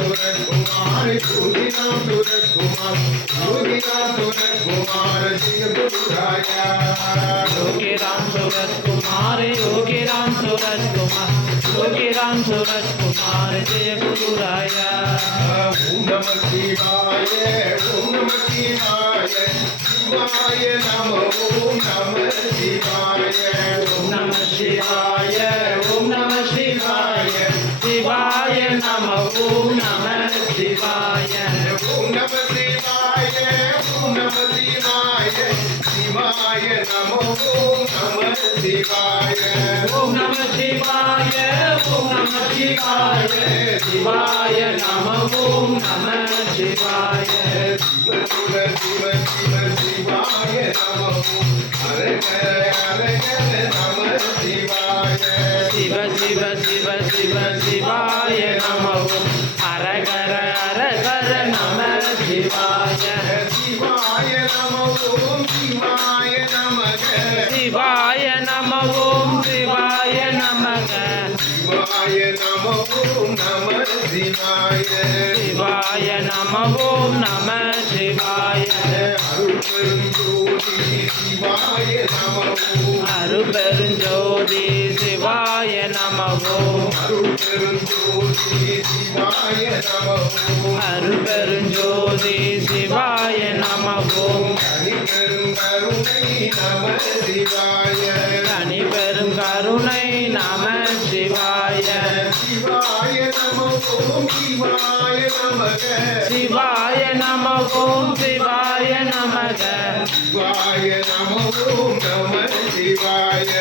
सूरज कुमार योगीराम सूरज कुमार योगीराम सूरज कुमार जय गुरुराया योगीराम सूरज कुमार योगीराम सूरज कुमार योगीराम सूरज कुमार जय गुरुराया ओम नमः शिवाय ओम नमः शिवाय शिवाय नमः ओम नमः शिवाय ओम नमः शिवाय ओम नमः शिवाय शिवाय नमः ओम नमः शिवाय ओम नमः शिवाय ओम नमः शिवाय शिवाय नमः ओम नमः शिवाय ओम नमः शिवाय ओम नमः शिवाय शिवाय नमः ओम नमः शिवाय शिव शिव शिव शिवाय नमः हर हर नमः शिवाय शिव शिव शिव शिव शिवाय नमः हर हर नमः शिवाय शिवाय नमः ओम शिवाय नमः शिवाय नमः ओम शिवाय नमः शिवाय नमः ओम नमः शिवाय शिवाय नमः ओम नमः शिवाय अरुपெருஞ்சோதி शिवाय नमः अरुपெருஞ்சோதி சிவாய நமோ अरुपெருஞ்சோதி शिवाय அருட்பெருஞ்சோதி சிவாய नमः நமோ தனிப்பெரும் கருணை நம சிவாய தனிப்பெரும் கருணை நம சிவாய शिवाय नमः ओम शिवाय नमः சிவாய நம ஓம் சிவாய நமக शिवाय नमः ओम नमः शिवाय